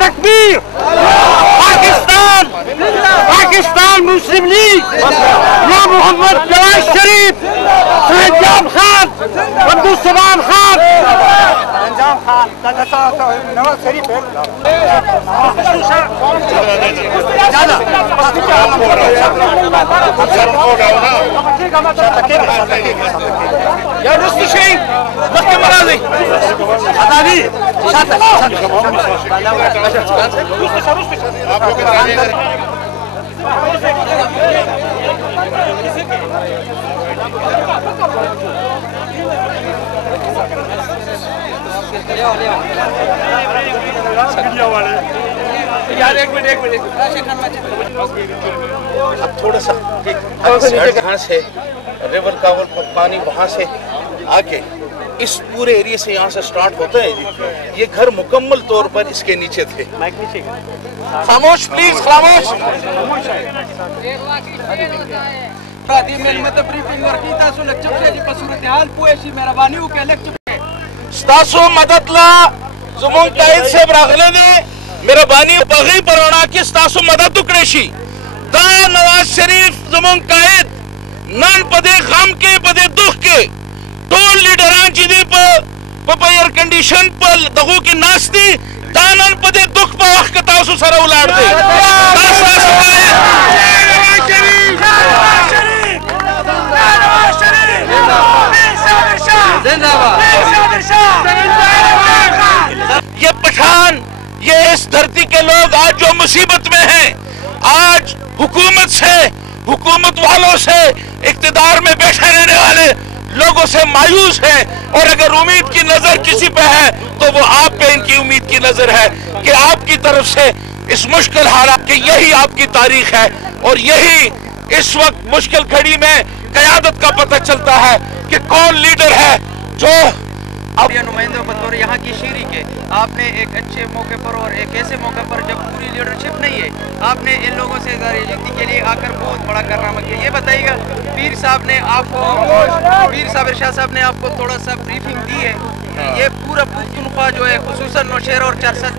تکبیر پاکستان مسلم لیگ یا محمد نواز شریف سرنجام خان عبدالسلام خان نواز شریف یا رست شریف وقت مرازی حضاری آپ لوگ تھوڑا سا یہاں سے ریور کاول پانی وہاں سے آگے اس پورے ایریے سے یہاں سے سٹارٹ ہوتا ہے جی. یہ گھر مکمل طور پر اس کے نیچے تھے. خاموش پلیز خاموش. ستاسو مدد لا زمون قائد صاحب راغلے نے مہربانی بغی پرونا کی ستاسو مدد وکړي دا نواز شریف زمون قائد نن پدې غم کې پدې دکھ کې ټول لیډران چې دي په ایر کنډیشن په دغو کې ناست دي دا نن پدې دکھ په وخت کې تاسو سره ولاړ دي. یہ پٹھان یہ اس دھرتی کے لوگ آج جو مصیبت میں ہیں آج حکومت سے حکومت والوں سے اقتدار میں بیٹھے رہنے والے لوگوں سے مایوس ہیں اور اگر امید کی نظر کسی پہ ہے تو وہ آپ پہ ان کی امید کی نظر ہے کہ آپ کی طرف سے اس مشکل حالات کہ یہی آپ کی تاریخ ہے اور یہی اس وقت مشکل گھڑی میں قیادت کا پتہ چلتا ہے کہ کون لیڈر ہے جو اب یہ نمائندوں بطور یہاں کی شیری کے آپ نے ایک اچھے موقع پر اور ایک ایسے موقع پر جب پوری لیڈرشپ نہیں ہے آپ نے ان لوگوں سے اظہار یکجہتی کے لیے آ کر بہت بڑا کارنامہ کیا. یہ بتائیے گا پیر صاحب ارشاد صاحب نے آپ کو تھوڑا سا بریفنگ دی ہے یہ پورا پختونخوا جو ہے خصوصاً نوشہرہ اور چرسد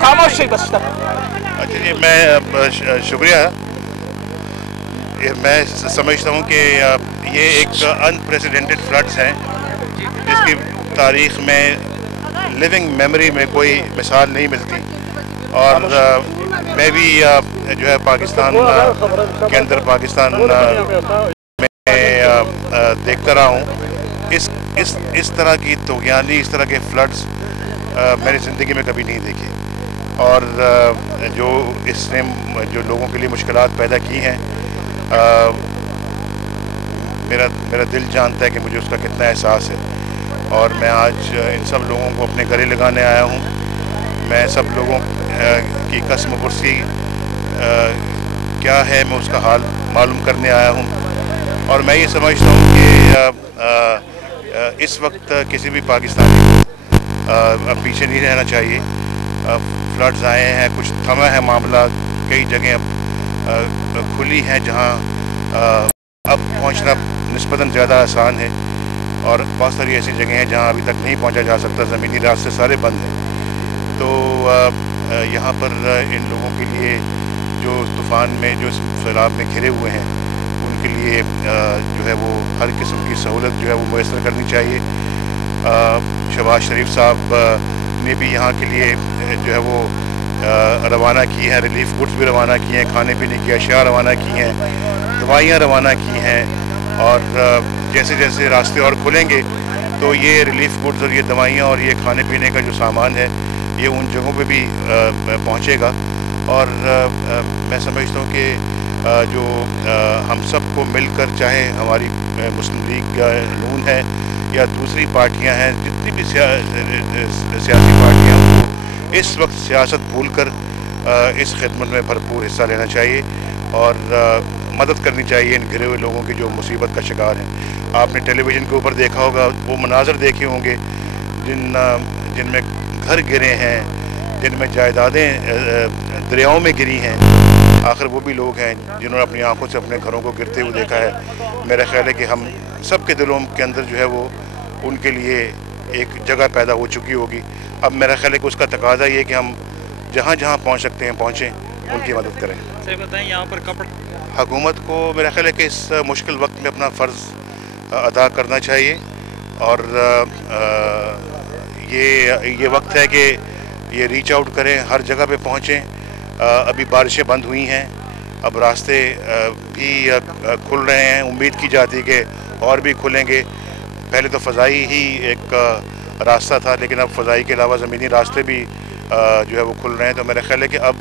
خاموش سے بس. اچھا جی میں شکریہ. میں سمجھتا ہوں کہ یہ ایک انپریسیڈنٹڈ فلڈز ہیں جس کی تاریخ میں لیونگ میموری میں کوئی مثال نہیں ملتی اور میں بھی جو ہے پاکستان کے اندر پاکستان میں دیکھتا رہا ہوں اس طرح کی طغیانی اس طرح کے فلڈز میں نے زندگی میں کبھی نہیں دیکھے اور جو اس نے جو لوگوں کے لیے مشکلات پیدا کی ہیں میرا دل جانتا ہے کہ مجھے اس کا کتنا احساس ہے اور میں آج ان سب لوگوں کو اپنے گلے لگانے آیا ہوں. میں سب لوگوں کی قسم پرسی کیا ہے میں اس کا حال معلوم کرنے آیا ہوں اور میں یہ سمجھتا ہوں کہ اس وقت کسی بھی پاکستانی کو پیچھے نہیں رہنا چاہیے. فلڈز آئے ہیں کچھ تھما ہے معاملہ کئی جگہیں کھلی ہیں جہاں اب پہنچنا نسبتاً زیادہ آسان ہے اور بہت ساری ایسی جگہیں ہیں جہاں ابھی تک نہیں پہنچا جا سکتا. زمینی راستے سارے بند ہیں تو یہاں پر ان لوگوں کے لیے جو طوفان میں جو سیلاب میں گھرے ہوئے ہیں ان کے لیے جو ہے وہ ہر قسم کی سہولت جو ہے وہ میسر کرنی چاہیے. شہباز شریف صاحب نے بھی یہاں کے لیے جو ہے وہ روانہ کی ہیں ریلیف گڈس بھی روانہ کی ہیں کھانے پینے کی اشیاء روانہ کی ہیں دوائیاں روانہ کی ہیں اور جیسے جیسے راستے اور کھلیں گے تو یہ ریلیف گڈز اور یہ دوائیاں اور یہ کھانے پینے کا جو سامان ہے ये उन जगहों पे भी पहुँचेगा। और मैं समझता हूँ कि जो हम सबको मिलकर, चाहे हमारी मुस्लिम लीग नून है या दूसरी पार्टियां हैं, जितनी भी सियासी पार्टियां हैं, उनको इस वक्त सियासत भूलकर इस खिदमत में भरपूर हिस्सा लेना चाहिए और मदद करनी चाहिए इन गिरे हुए लोगों की जो मुसीबत का शिकार हैं। आपने टेलीविज़न के ऊपर देखा होगा, वो मनाज़र देखे होंगे जिनमें घर गिरे हैं, जिनमें जायदादें दरियाओं में गिरी हैं। आखिर वो भी लोग हैं जिन्होंने अपनी आंखों से अपने घरों को गिरते हुए देखा है। मेरा ख्याल है कि हम सब के दिलों के अंदर जो है वो उनके लिए एक जगह पैदा हो चुकी होगी। अब मेरा ख्याल है कि उसका तकाजा ये है कि हम जहाँ जहाँ पहुँच सकते हैं पहुँचें, उनकी मदद करें। सही बताएं, यहाँ पर कपड़े हुकूमत को मेरा ख्याल है कि इस मुश्किल वक्त में अपना फ़र्ज़ अदा करना चाहिए और ये वक्त है कि ये रीच आउट करें, हर जगह पे पहुँचें। अभी बारिशें बंद हुई हैं, अब रास्ते भी खुल रहे हैं, उम्मीद की जाती है कि और भी खुलेंगे। पहले तो फ़ज़ाई ही एक रास्ता था, लेकिन अब फ़ज़ाई के अलावा ज़मीनी रास्ते भी जो है वो खुल रहे हैं। तो मेरा ख्याल है कि अब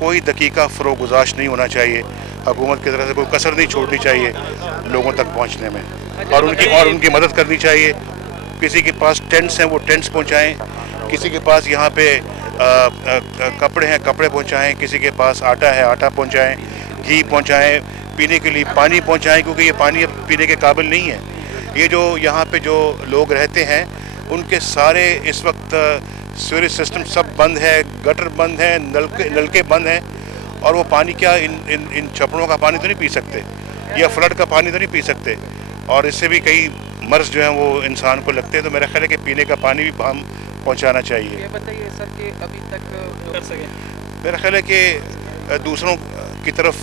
कोई दकीका फ़रोगुज़ाश नहीं होना चाहिए, हुकूमत की तरफ से कोई कसर नहीं छोड़नी चाहिए लोगों तक पहुँचने में, और उनकी मदद करनी चाहिए। किसी के पास टेंट्स हैं वो टेंट्स पहुँचाएँ, किसी के पास यहाँ पे कपड़े हैं कपड़े पहुँचाएँ, किसी के पास आटा है आटा पहुँचाएँ, घी पहुँचाएँ, पीने के लिए पानी पहुँचाएँ, क्योंकि ये पानी अब पीने के काबिल नहीं है। ये जो यहाँ पे जो लोग रहते हैं उनके सारे इस वक्त सीवरेज सिस्टम सब बंद है, गटर बंद है, नलके बंद हैं, और वो पानी क्या इन छपड़ों का पानी तो नहीं पी सकते, या फ्लड का पानी तो नहीं पी सकते, और इससे भी कई मर्ज जो हैं वो इंसान को लगते हैं। तो मेरा ख्याल है कि पीने का पानी भी हम पहुँचाना चाहिए। ये बताइए सर कि अभी तक कर सकें। मेरा ख्याल है कि दूसरों की तरफ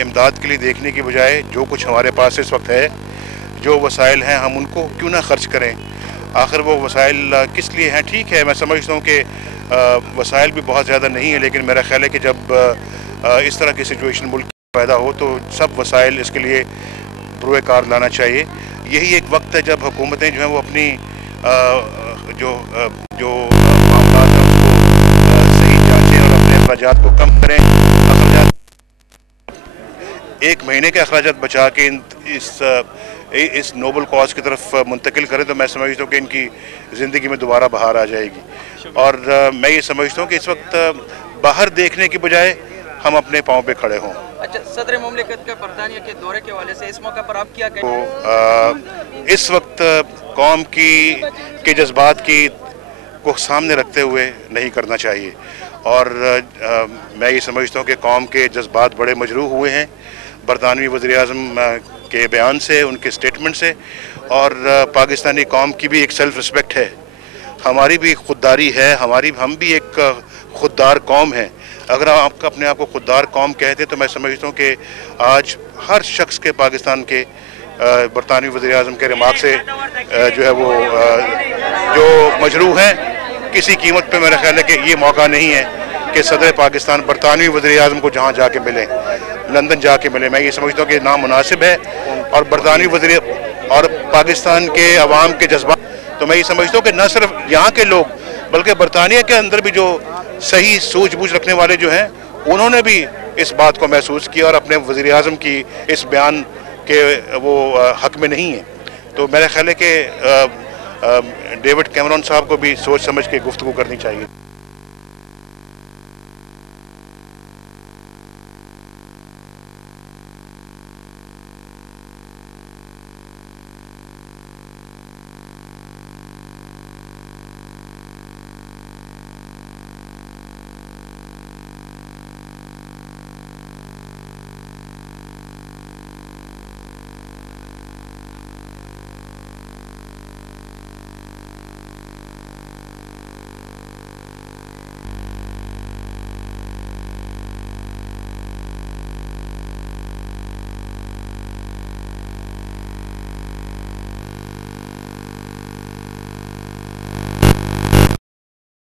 इमदाद के लिए देखने की बजाय जो कुछ हमारे पास इस वक्त है, जो वसाइल हैं, हम उनको क्यों ना खर्च करें। आखिर वो वसाइल किस लिए हैं? ठीक है, मैं समझता हूँ कि वसाइल भी बहुत ज़्यादा नहीं है, लेकिन मेरा ख्याल है कि जब इस तरह की सिचुएशन मुल्क पैदा हो तो सब वसाइल इसके लिए बरूए कार लाना चाहिए। यही एक वक्त है जब हुकूमतें जो हैं वो अपनी जो मामला है उनको सही जांचें और अपने अखराजात को कम करें। अखराजात 1 महीने के अखराजात बचा के इस नोबल कॉज की तरफ मुंतकिल करें तो मैं समझता हूँ कि इनकी ज़िंदगी में दोबारा बहार आ जाएगी। और मैं ये समझता हूँ कि इस वक्त बाहर देखने की बजाय हम अपने पाँव पे खड़े हों। अच्छा, सदर मुमलिकत के बरतानिया के दौरे के हवाले से इस मौके पर आप क्या कहें? तो इस वक्त कौम के जज्बात को सामने रखते हुए नहीं करना चाहिए, और मैं ये समझता हूँ कि कौम के जज्बात बड़े मजरूह हुए हैं बरतानवी वज़ीर-ए-आज़म के बयान से, उनके स्टेटमेंट से, और पाकिस्तानी कौम की भी एक सेल्फ़ रिस्पेक्ट है, हमारी भी खुददारी है, हम भी एक खुददार कौम है। अगर आप अपने आप को खुददार कौम कहते तो मैं समझता हूँ कि आज हर शख्स के पाकिस्तान के बरतानवी वज़ीर-ए-आज़म के रिमार्क से जो है वो जो मजरूह हैं, किसी कीमत पे मेरा ख्याल है कि ये मौका नहीं है कि सदर पाकिस्तान बरतानवी वज़ीर-ए-आज़म को जहाँ जाके मिले, लंदन जाके मिले। मैं ये समझता हूँ कि नामुनासिब है, और बरतानवी वज़ीर और पाकिस्तान के अवाम के जज्बात, तो मैं ये समझता हूँ कि न सिर्फ यहाँ के लोग बल्कि बरतानिया के अंदर भी जो सही सूझबूझ रखने वाले जो हैं उन्होंने भी इस बात को महसूस किया और अपने वज़ीर-ए-आज़म की इस बयान के वो हक में नहीं है। तो मेरा ख्याल है कि डेविड कैमरॉन साहब को भी सोच समझ के गुफ्तगू करनी चाहिए।